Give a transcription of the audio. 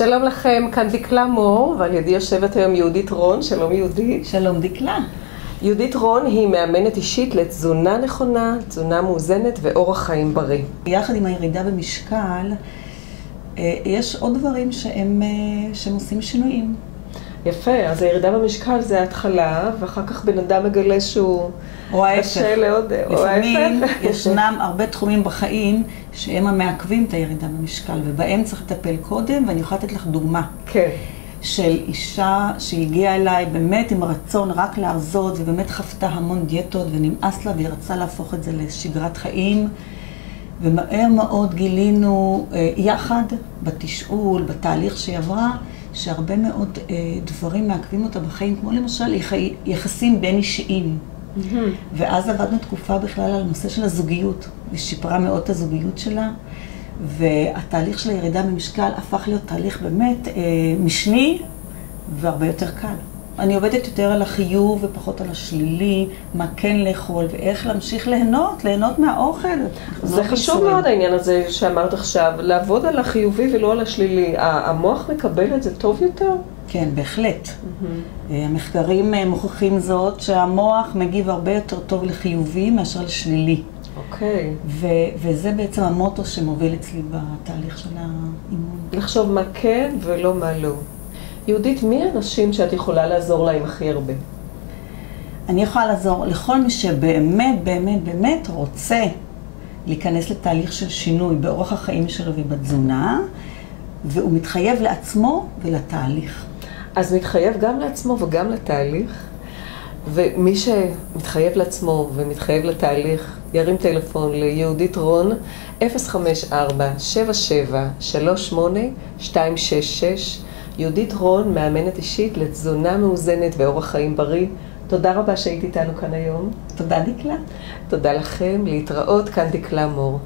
שלום לכם, כאן דקלה מור, ועל ידי יושבת היום יהודית רון. שלום יהודית. שלום דקלה. יהודית רון היא מאמנת אישית לתזונה נכונה, תזונה מאוזנת ואורח חיים בריא. יחד עם הירידה במשקל, יש עוד דברים שהם עושים שינויים. יפה, אז הירידה במשקל זה ההתחלה, ואחר כך בן אדם מגלה שהוא קשה לעוד, או ההפך. לפעמים ישנם הרבה תחומים בחיים שהם המעכבים את הירידה במשקל, ובהם צריך לטפל קודם, ואני יכולה לתת לך דוגמה. כן. של אישה שהגיעה אליי באמת עם רצון רק להרזות, ובאמת חוותה המון דיאטות ונמאס לה, והיא רצה להפוך את זה לשגרת חיים. ומהר מאוד גילינו יחד בתשאול, בתהליך שהיא עברה, שהרבה מאוד דברים מעכבים אותה בחיים, כמו למשל יחסים בין אישיים. ואז עבדנו תקופה בכלל על הנושא של הזוגיות, היא שיפרה מאוד את הזוגיות שלה, והתהליך של הירידה במשקל הפך להיות תהליך באמת משני והרבה יותר קל. אני עובדת יותר על החיוב ופחות על השלילי, מה כן לאכול ואיך להמשיך ליהנות מהאוכל. זה חשוב מאוד העניין הזה שאמרת עכשיו, לעבוד על החיובי ולא על השלילי. המוח מקבל את זה טוב יותר? כן, בהחלט. המחקרים מוכיחים זאת שהמוח מגיב הרבה יותר טוב לחיובי מאשר לשלילי. אוקיי. וזה בעצם המוטו שמוביל אצלי בתהליך של האימון. לחשוב מה כן ולא מה לא. יהודית, מי האנשים שאת יכולה לעזור להם הכי הרבה? אני יכולה לעזור לכל מי שבאמת, באמת, באמת רוצה להיכנס לתהליך של שינוי באורח החיים שלו ובתזונה, והוא מתחייב לעצמו ולתהליך. אז מתחייב גם לעצמו וגם לתהליך, ומי שמתחייב לעצמו ומתחייב לתהליך, ירים טלפון ליהודית רון, 054-7738-266, יהודית רון, מאמנת אישית לתזונה מאוזנת ואורח חיים בריא. תודה רבה שהיית איתנו כאן היום. תודה דקלה. תודה לכם, להתראות, כאן דקלה מור.